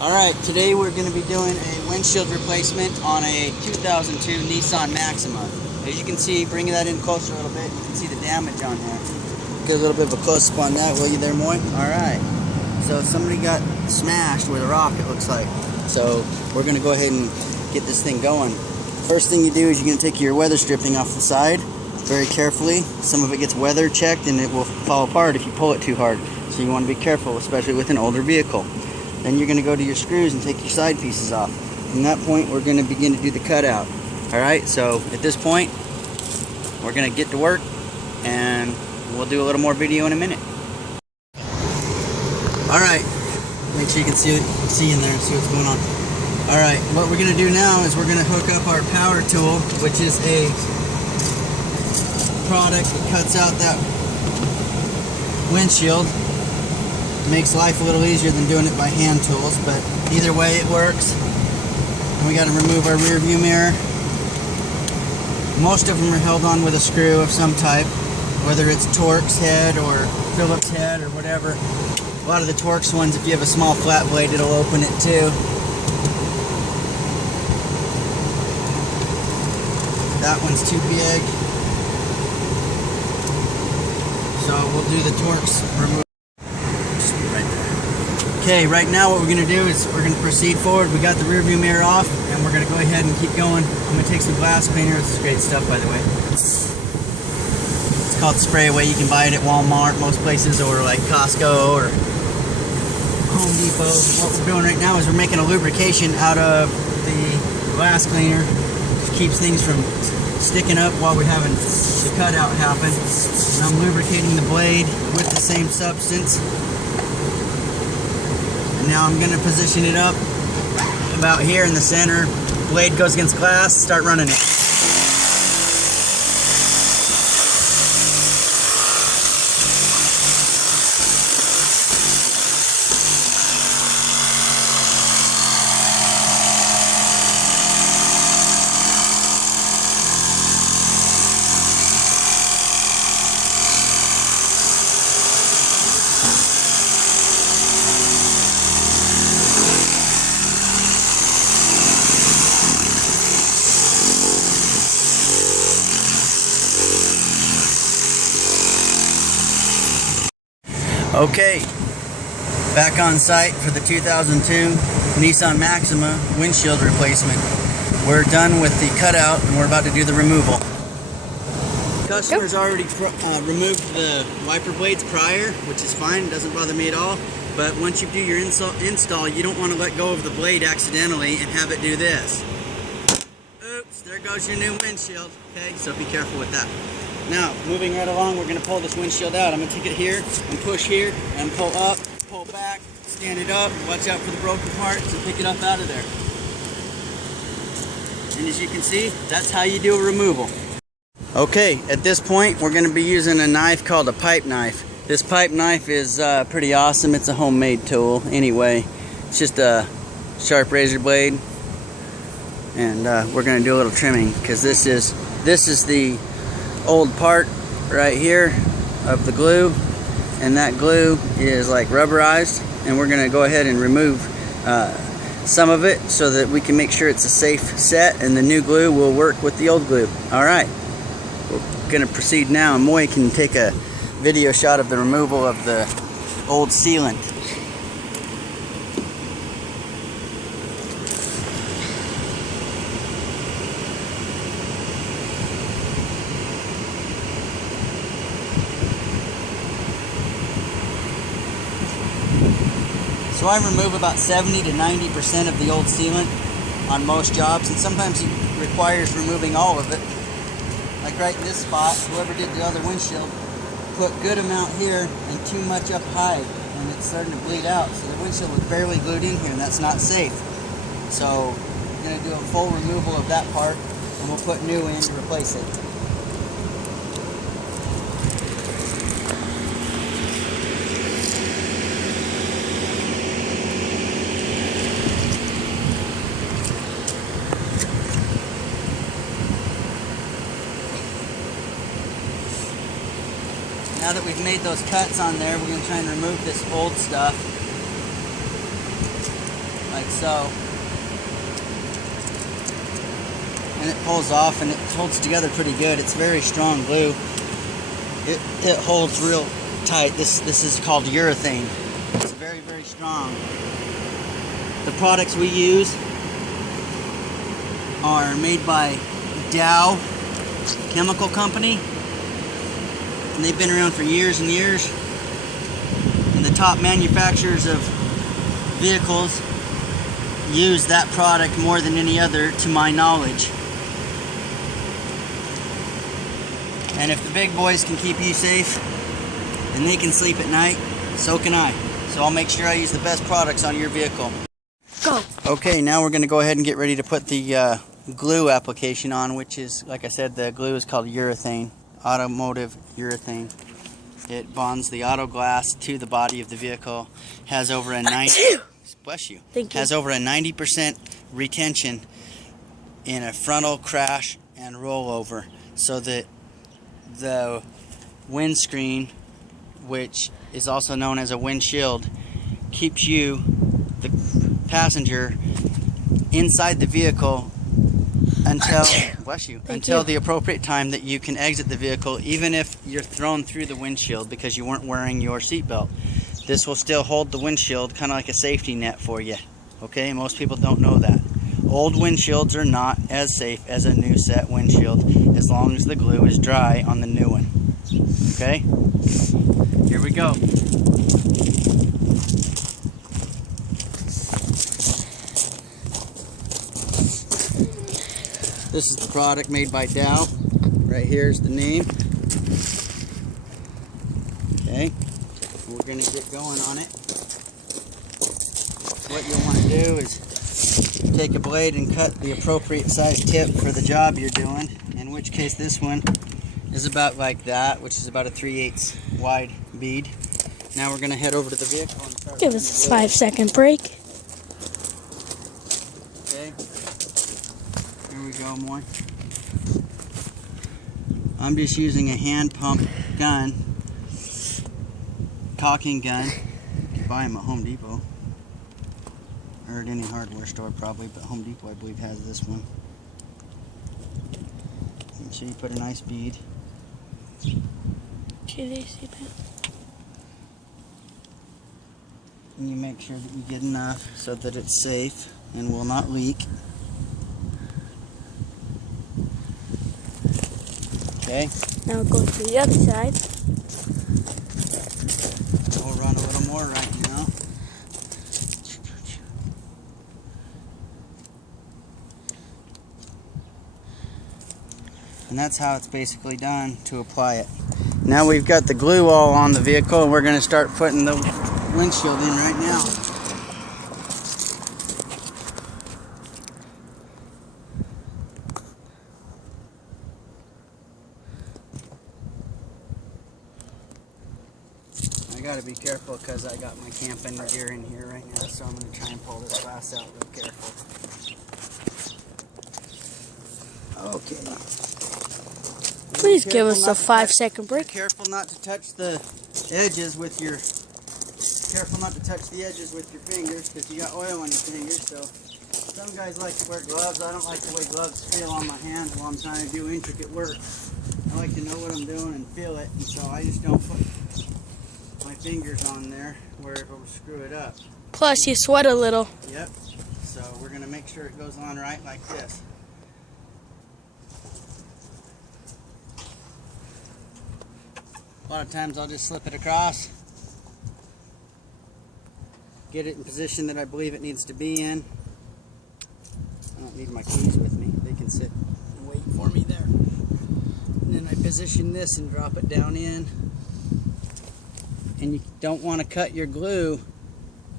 Alright, today we're going to be doing a windshield replacement on a 2002 Nissan Maxima. As you can see, bringing that in closer a little bit, you can see the damage on there. Get a little bit of a close-up on that, will you there, Moy? Alright, so somebody got smashed with a rock, it looks like. So we're going to go ahead and get this thing going. First thing you do is you're going to take your weather stripping off the side very carefully. Some of it gets weather checked and it will fall apart if you pull it too hard. So you want to be careful, especially with an older vehicle. Then you're going to go to your screws and take your side pieces off. From that point, we're going to begin to do the cutout. Alright, so at this point, we're going to get to work and we'll do a little more video in a minute. Alright, make sure you can see in there and see what's going on. Alright, what we're going to do now is we're going to hook up our power tool, which is a product that cuts out that windshield. Makes life a little easier than doing it by hand tools, but either way it works. And we got to remove our rear view mirror. Most of them are held on with a screw of some type, whether it's Torx head or Phillips head or whatever. A lot of the Torx ones, if you have a small flat blade, it'll open it too. That one's too big, so we'll do the Torx removal. Okay, right now what we're going to do is we're going to proceed forward. We got the rear view mirror off and we're going to go ahead and keep going. I'm going to take some glass cleaner. This is great stuff, by the way. It's called Spray Away. You can buy it at Walmart, most places, or like Costco or Home Depot. What we're doing right now is we're making a lubrication out of the glass cleaner. It keeps things from sticking up while we're having the cutout happen. And I'm lubricating the blade with the same substance. Now I'm going to position it up about here in the center. Blade goes against glass, start running it. Okay, back on site for the 2002 Nissan Maxima windshield replacement. We're done with the cutout and we're about to do the removal. Customers already removed the wiper blades prior, which is fine, it doesn't bother me at all. But once you do your install, you don't want to let go of the blade accidentally and have it do this. Oops, there goes your new windshield. Okay, so be careful with that. Now, moving right along, we're going to pull this windshield out. I'm going to take it here and push here and pull up, pull back, stand it up, watch out for the broken parts and pick it up out of there. And as you can see, that's how you do a removal. Okay, at this point, we're going to be using a knife called a pipe knife. This pipe knife is pretty awesome. It's a homemade tool anyway. It's just a sharp razor blade. And we're going to do a little trimming because this is the old part right here of the glue, and that glue is like rubberized, and we're going to go ahead and remove some of it so that we can make sure it's a safe set and the new glue will work with the old glue. Alright, we're going to proceed now, and Moy can take a video shot of the removal of the old sealant. So I remove about 70 to 90% of the old sealant on most jobs, and sometimes it requires removing all of it. Like right in this spot, whoever did the other windshield put good amount here and too much up high, and it's starting to bleed out. So the windshield was barely glued in here, and that's not safe. So we're going to do a full removal of that part, and we'll put new in to replace it. Now that we've made those cuts on there, we're going to try and remove this old stuff. like so. And it pulls off and it holds together pretty good. It's very strong glue. It holds real tight. This is called urethane. It's very, very strong. The products we use are made by Dow Chemical Company, and they've been around for years and years, and the top manufacturers of vehicles use that product more than any other, to my knowledge. And if the big boys can keep you safe and they can sleep at night, so can I. So I'll make sure I use the best products on your vehicle. Go. Okay, now we're going to go ahead and get ready to put the glue application on, which is, like I said, the glue is called urethane, automotive urethane. It bonds the auto glass to the body of the vehicle. Has over a 90% bless you. Thank you. Has over a 90% retention in a frontal crash and rollover, so that the windscreen, which is also known as a windshield, keeps you, the passenger, inside the vehicle until bless you, until the appropriate time that you can exit the vehicle, even if you're thrown through the windshield because you weren't wearing your seatbelt. This will still hold the windshield, kind of like a safety net for you. Okay, most people don't know that. Old windshields are not as safe as a new set windshield, as long as the glue is dry on the new one. Okay, here we go. This is the product made by Dow. Right here's the name. Okay, we're going to get going on it. What you'll want to do is take a blade and cut the appropriate size tip for the job you're doing, in which case this one is about like that, which is about a 3/8 wide bead. Now we're going to head over to the vehicle and start. Give us a 5-second break. Okay, here we go, more. I'm just using a hand pump gun, caulking gun. You can buy them at Home Depot or at any hardware store probably, but Home Depot I believe has this one. Make sure you put a nice bead. Okay, they see that. And you make sure that you get enough so that it's safe and will not leak. Okay. Now go to the other side. We'll run a little more right now. And that's how it's basically done to apply it. Now we've got the glue all on the vehicle, and we're going to start putting the windshield in right now. I got to be careful because I got my camping gear in here right now, so I'm going to try and pull this glass out real careful. Okay. Please give us a 5-second break. Careful not to touch the edges with your. Careful not to touch the edges with your fingers, because you got oil on your fingers. So some guys like to wear gloves. I don't like the way gloves feel on my hands while I'm trying to do intricate work. I like to know what I'm doing and feel it, and so I just don't put my fingers on there where it will screw it up. Plus, you sweat a little. Yep. So we're gonna make sure it goes on right like this. A lot of times I'll just slip it across, get it in position that I believe it needs to be in. I don't need my keys with me. They can sit and wait for me there. And then I position this and drop it down in. And you don't want to cut your glue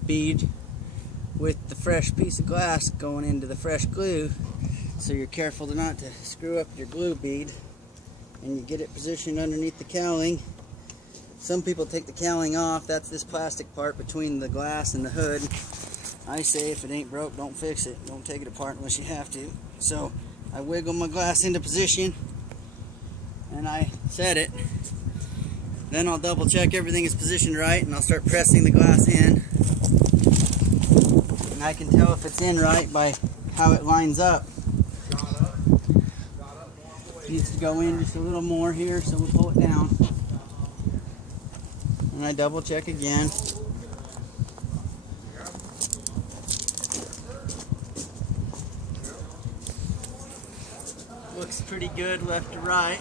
bead with the fresh piece of glass going into the fresh glue. So you're careful not to screw up your glue bead. And you get it positioned underneath the cowling. Some people take the cowling off. That's this plastic part between the glass and the hood. I say if it ain't broke, don't fix it. Don't take it apart unless you have to. So I wiggle my glass into position and I set it. Then I'll double check everything is positioned right, and I'll start pressing the glass in. And And I can tell if it's in right by how it lines up. Needs to go in just a little more here, so we'll pull it down. And I double check again. Looks pretty good left to right.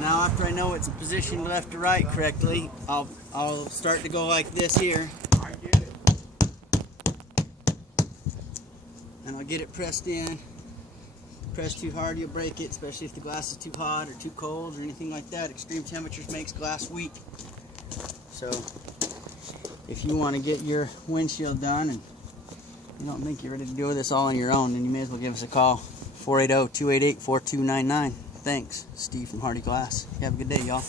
Now after I know it's positioned left to right correctly, I'll start to go like this here. And I'll get it pressed in. Press too hard, you'll break it, especially if the glass is too hot or too cold or anything like that. Extreme temperatures makes glass weak. So if you want to get your windshield done and you don't think you're ready to do this all on your own, then you may as well give us a call. 480-288-4299. Thanks, Steve from Hardy Glass. You have a good day, y'all.